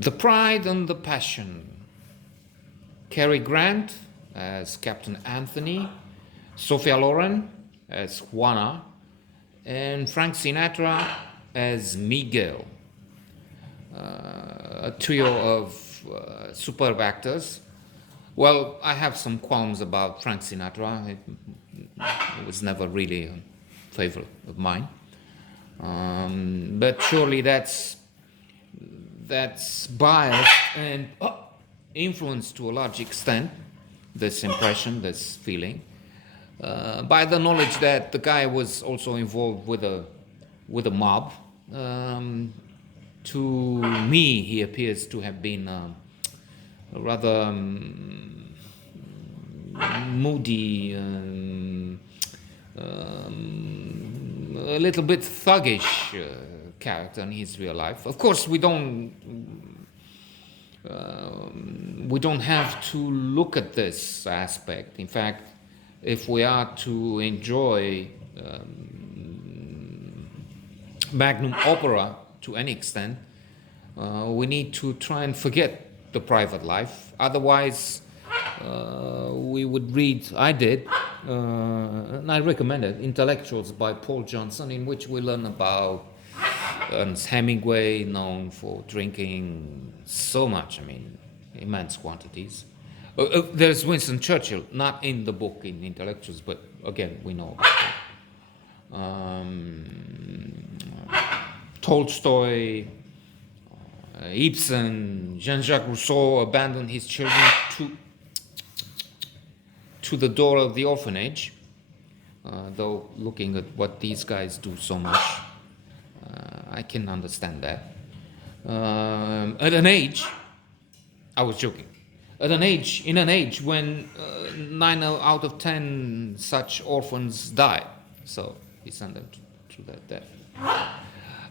The Pride and the Passion. Cary Grant as Captain Anthony, Sophia Loren as Juana, and Frank Sinatra as Miguel. A trio of superb actors. Well, I have some qualms about Frank Sinatra. It was never really a favorite of mine. But surely that's biased and influenced to a large extent, this impression, this feeling, by the knowledge that the guy was also involved with a mob. To me, he appears to have been a rather moody, a little bit thuggish character in his real life. Of course, we don't have to look at this aspect. In fact, if we are to enjoy magnum opera to any extent, we need to try and forget the private life. Otherwise, we would read, I did, and I recommend it, Intellectuals by Paul Johnson, in which we learn about Ernest Hemingway, known for drinking so much, immense quantities. There's Winston Churchill, not in the book in Intellectuals, but again, we know about Tolstoy, Ibsen, Jean-Jacques Rousseau abandoned his children to the door of the orphanage, though looking at what these guys do so much, I can understand that. At an age, I was joking, in an age when 9 out of 10 such orphans die, so he sent them to their death.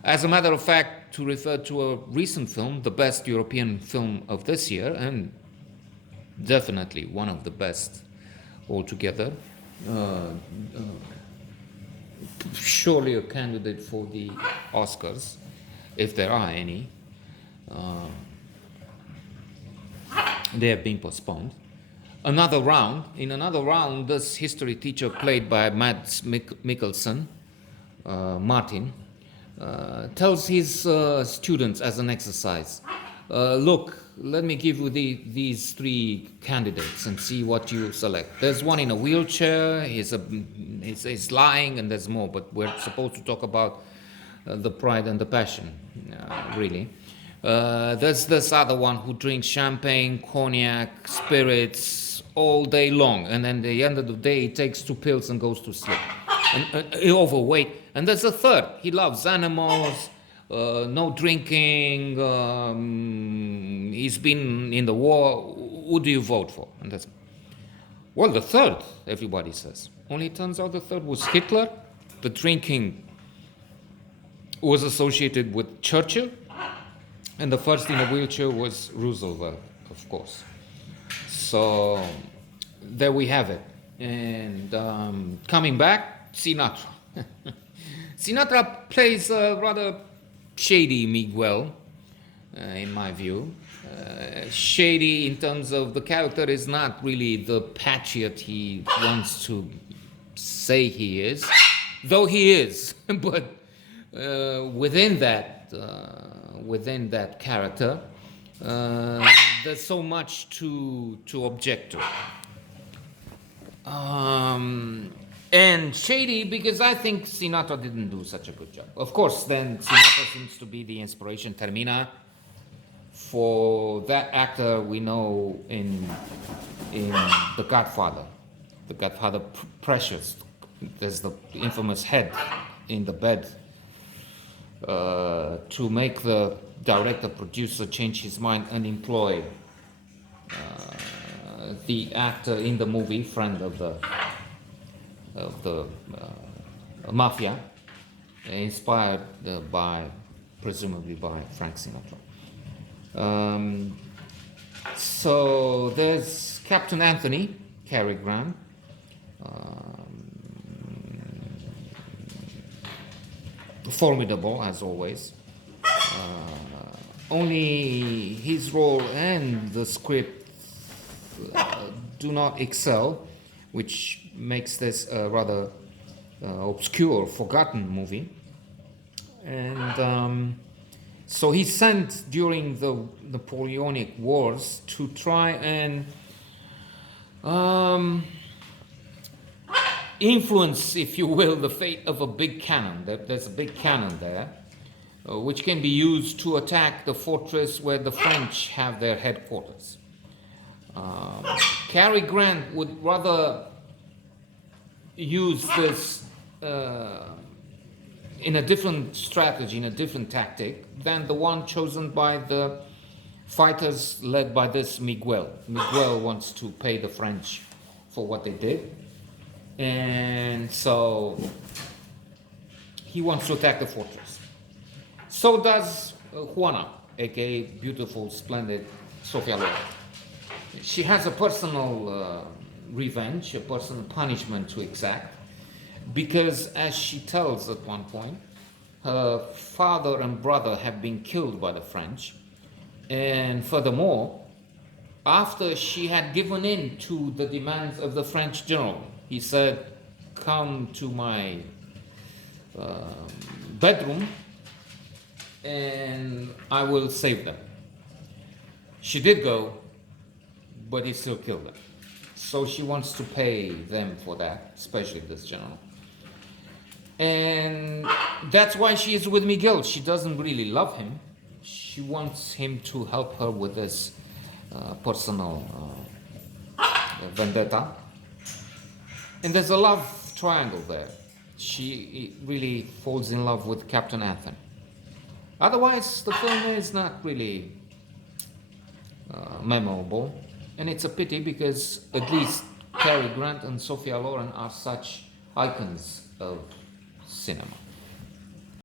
As a matter of fact, to refer to a recent film, the best European film of this year, and definitely one of the best altogether, surely a candidate for the Oscars, if there are any. They have been postponed. In another round, this history teacher played by Mads Mikkelsen, Martin, tells his students as an exercise, look, let me give you these 3 candidates and see what you select. There's one in a wheelchair, he's lying, and there's more, but we're supposed to talk about the Pride and the Passion, really. There's this other one who drinks champagne, cognac, spirits all day long, and then at the end of the day he takes 2 pills and goes to sleep. And overweight. And there's a third. He loves animals, no drinking, he's been in the war. Who do you vote for? And that's, well, the third, everybody says. Only it turns out the third was Hitler. The drinking was associated with Churchill. And the first in a wheelchair was Roosevelt, of course. So there we have it. And coming back, Sinatra. Sinatra plays a rather shady Miguel, in my view. Shady in terms of the character is not really the patriot he wants to say he is, though he is. But within that character, there's so much to object to. And shady because I think Sinatra didn't do such a good job. Of course, then Sinatra seems to be the inspiration termina for that actor we know in The Godfather. The Godfather Precious. There's the infamous head in the bed to make the director-producer change his mind and employ the actor in the movie, friend of the mafia, inspired presumably by Frank Sinatra. So there's Captain Anthony, Cary Grant, formidable as always. only his role and the script do not excel, which makes this a rather obscure, forgotten movie. And so he sent during the Napoleonic Wars to try and influence, if you will, the fate of a big cannon. There's a big cannon there, which can be used to attack the fortress where the French have their headquarters. Cary Grant would rather use this in a different strategy, in a different tactic, than the one chosen by the fighters led by this Miguel. Miguel wants to pay the French for what they did, and so he wants to attack the fortress. So does Juana, aka beautiful, splendid Sofia Loren. She has a personal revenge, a personal punishment to exact, because as she tells at one point, her father and brother have been killed by the French, and furthermore, after she had given in to the demands of the French general, he said, "Come to my bedroom and I will save them." She did go, but he still killed them. So she wants to pay them for that, especially this general. And that's why she is with Miguel. She doesn't really love him. She wants him to help her with this personal vendetta. And there's a love triangle there. She really falls in love with Captain Anthony. Otherwise, the film is not really memorable. And it's a pity because at least Cary Grant and Sophia Loren are such icons of cinema.